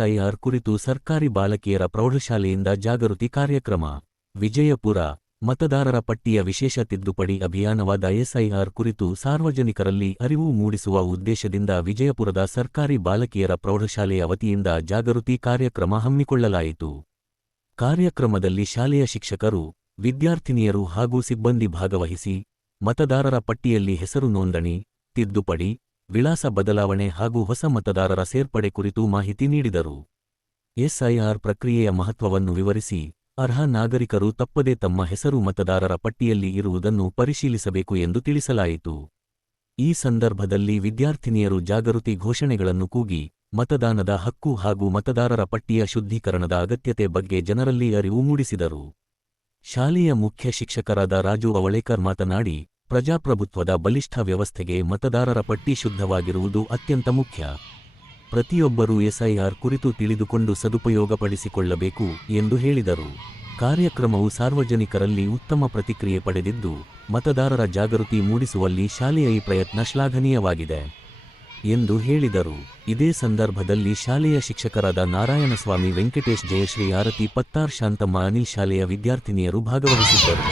SIR ಕುರಿತು ಸರ್ಕಾರಿ ಬಾಲಕಿಯರ ಪ್ರೌಢಶಾಲೆಯಿಂದ ಜಾಗೃತಿ ಕಾರ್ಯಕ್ರಮ. ವಿಜಯಪುರ. ಮತದಾರರ ಪಟ್ಟಿಯ ವಿಶೇಷ ತಿದ್ದುಪಡಿ ಅಭಿಯಾನವಾದ ಎಸ್ಐಆರ್ ಕುರಿತು ಸಾರ್ವಜನಿಕರಲ್ಲಿ ಅರಿವು ಮೂಡಿಸುವ ಉದ್ದೇಶದಿಂದ ವಿಜಯಪುರದ ಸರ್ಕಾರಿ ಬಾಲಕಿಯರ ಪ್ರೌಢಶಾಲೆಯ ವತಿಯಿಂದ ಜಾಗೃತಿ ಕಾರ್ಯಕ್ರಮ ಹಮ್ಮಿಕೊಳ್ಳಲಾಯಿತು. ಕಾರ್ಯಕ್ರಮದಲ್ಲಿ ಶಾಲೆಯ ಶಿಕ್ಷಕರು, ವಿದ್ಯಾರ್ಥಿನಿಯರು ಹಾಗೂ ಸಿಬ್ಬಂದಿ ಭಾಗವಹಿಸಿ ಮತದಾರರ ಪಟ್ಟಿಯಲ್ಲಿ ಹೆಸರು ನೋಂದಣಿ, ತಿದ್ದುಪಡಿ, ವಿಳಾಸ ಬದಲಾವಣೆ ಹಾಗೂ ಹೊಸ ಮತದಾರರ ಸೇರ್ಪಡೆ ಕುರಿತು ಮಾಹಿತಿ ನೀಡಿದರು. ಎಸ್ಐಆರ್ ಪ್ರಕ್ರಿಯೆಯ ಮಹತ್ವವನ್ನು ವಿವರಿಸಿ, ಅರ್ಹ ನಾಗರಿಕರು ತಪ್ಪದೇ ತಮ್ಮ ಹೆಸರು ಮತದಾರರ ಪಟ್ಟಿಯಲ್ಲಿ ಇರುವುದನ್ನು ಪರಿಶೀಲಿಸಬೇಕು ಎಂದು ತಿಳಿಸಲಾಯಿತು. ಈ ಸಂದರ್ಭದಲ್ಲಿ ವಿದ್ಯಾರ್ಥಿನಿಯರು ಜಾಗೃತಿ ಘೋಷಣೆಗಳನ್ನು ಕೂಗಿ, ಮತದಾನದ ಹಕ್ಕು ಹಾಗೂ ಮತದಾರರ ಪಟ್ಟಿಯ ಶುದ್ಧೀಕರಣದ ಅಗತ್ಯತೆ ಬಗ್ಗೆ ಜನರಲ್ಲಿ ಅರಿವು ಮೂಡಿಸಿದರು. ಶಾಲೆಯ ಮುಖ್ಯ ಶಿಕ್ಷಕರಾದ ರಾಜು ಅವಳೇಕರ್ ಮಾತನಾಡಿ, ಪ್ರಜಾಪ್ರಭುತ್ವದ ಬಲಿಷ್ಠ ವ್ಯವಸ್ಥೆಗೆ ಮತದಾರರ ಪಟ್ಟಿ ಶುದ್ಧವಾಗಿರುವುದು ಅತ್ಯಂತ ಮುಖ್ಯ. ಪ್ರತಿಯೊಬ್ಬರೂ ಎಸ್ಐಆರ್ ಕುರಿತು ತಿಳಿದುಕೊಂಡು ಸದುಪಯೋಗಪಡಿಸಿಕೊಳ್ಳಬೇಕು ಎಂದು ಹೇಳಿದರು. ಕಾರ್ಯಕ್ರಮವು ಸಾರ್ವಜನಿಕರಲ್ಲಿ ಉತ್ತಮ ಪ್ರತಿಕ್ರಿಯೆ ಪಡೆದಿದ್ದು, ಮತದಾರರ ಜಾಗೃತಿ ಮೂಡಿಸುವಲ್ಲಿ ಶಾಲೆಯ ಈ ಪ್ರಯತ್ನ ಶ್ಲಾಘನೀಯವಾಗಿದೆ ಎಂದು ಹೇಳಿದರು. ಇದೇ ಸಂದರ್ಭದಲ್ಲಿ ಶಾಲೆಯ ಶಿಕ್ಷಕರಾದ ನಾರಾಯಣಸ್ವಾಮಿ, ವೆಂಕಟೇಶ್, ಜಯಶ್ರೀ, ಆರತಿ, ಪತ್ತಾರ್, ಶಾಂತಮ್ಮ, ಅನಿಲ್, ಶಾಲೆಯ ವಿದ್ಯಾರ್ಥಿನಿಯರು ಭಾಗವಹಿಸಿದ್ದರು.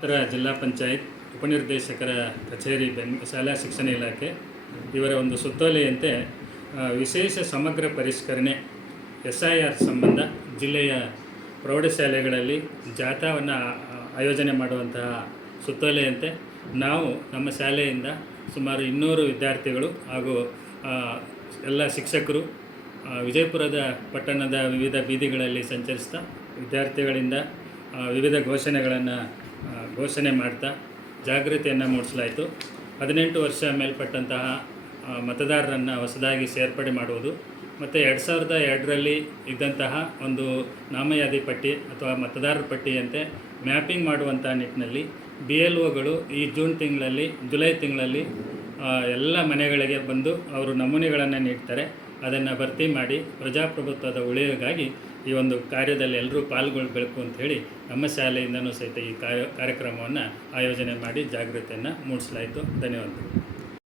ಉತ್ತರ ಜಿಲ್ಲಾ ಪಂಚಾಯತ್ ಉಪನಿರ್ದೇಶಕರ ಕಚೇರಿ ಶಾಲಾ ಶಿಕ್ಷಣ ಇಲಾಖೆ ಇವರ ಒಂದು ಸುತ್ತೋಲೆಯಂತೆ ವಿಶೇಷ ಸಮಗ್ರ ಪರಿಷ್ಕರಣೆ SIR ಸಂಬಂಧ ಜಿಲ್ಲೆಯ ಪ್ರೌಢಶಾಲೆಗಳಲ್ಲಿ ಜಾಥಾವನ್ನು ಆಯೋಜನೆ ಮಾಡುವಂತಹ ಸುತ್ತೋಲೆಯಂತೆ ನಾವು ನಮ್ಮ ಶಾಲೆಯಿಂದ ಸುಮಾರು 200 ವಿದ್ಯಾರ್ಥಿಗಳು ಹಾಗೂ ಎಲ್ಲ ಶಿಕ್ಷಕರು ವಿಜಯಪುರದ ಪಟ್ಟಣದ ವಿವಿಧ ಬೀದಿಗಳಲ್ಲಿ ಸಂಚರಿಸ್ತಾ ವಿದ್ಯಾರ್ಥಿಗಳಿಂದ ವಿವಿಧ ಘೋಷಣೆ ಮಾಡ್ತಾ ಜಾಗೃತಿಯನ್ನು ಮೂಡಿಸಲಾಯಿತು. 18 ವರ್ಷ ಮೇಲ್ಪಟ್ಟಂತಹ ಮತದಾರರನ್ನು ಹೊಸದಾಗಿ ಸೇರ್ಪಡೆ ಮಾಡುವುದು ಮತ್ತು 2002ರಲ್ಲಿ ಇದ್ದಂತಹ ಒಂದು ನಾಮಯಾದಿ ಪಟ್ಟಿ ಅಥವಾ ಮತದಾರರ ಪಟ್ಟಿಯಂತೆ ಮ್ಯಾಪಿಂಗ್ ಮಾಡುವಂಥ ನಿಟ್ಟಿನಲ್ಲಿ BLOಗಳು ಈ ಜುಲೈ ತಿಂಗಳಲ್ಲಿ ಎಲ್ಲ ಮನೆಗಳಿಗೆ ಬಂದು ಅವರು ನಮೂನೆಗಳನ್ನು ನೀಡ್ತಾರೆ. ಅದನ್ನು ಭರ್ತಿ ಮಾಡಿ ಪ್ರಜಾಪ್ರಭುತ್ವದ ಉಳಿವಿಗಾಗಿ ಈ ಒಂದು ಕಾರ್ಯದಲ್ಲಿ ಎಲ್ಲರೂ ಪಾಲ್ಗೊಳ್ಬೇಕು ಅಂಥೇಳಿ ನಮ್ಮ ಶಾಲೆಯಿಂದನೂ ಸಹಿತ ಈ ಕಾರ್ಯಕ್ರಮವನ್ನು ಆಯೋಜನೆ ಮಾಡಿ ಜಾಗೃತಿಯನ್ನು ಮೂಡಿಸಲಾಯಿತು. ಧನ್ಯವಾದಗಳು.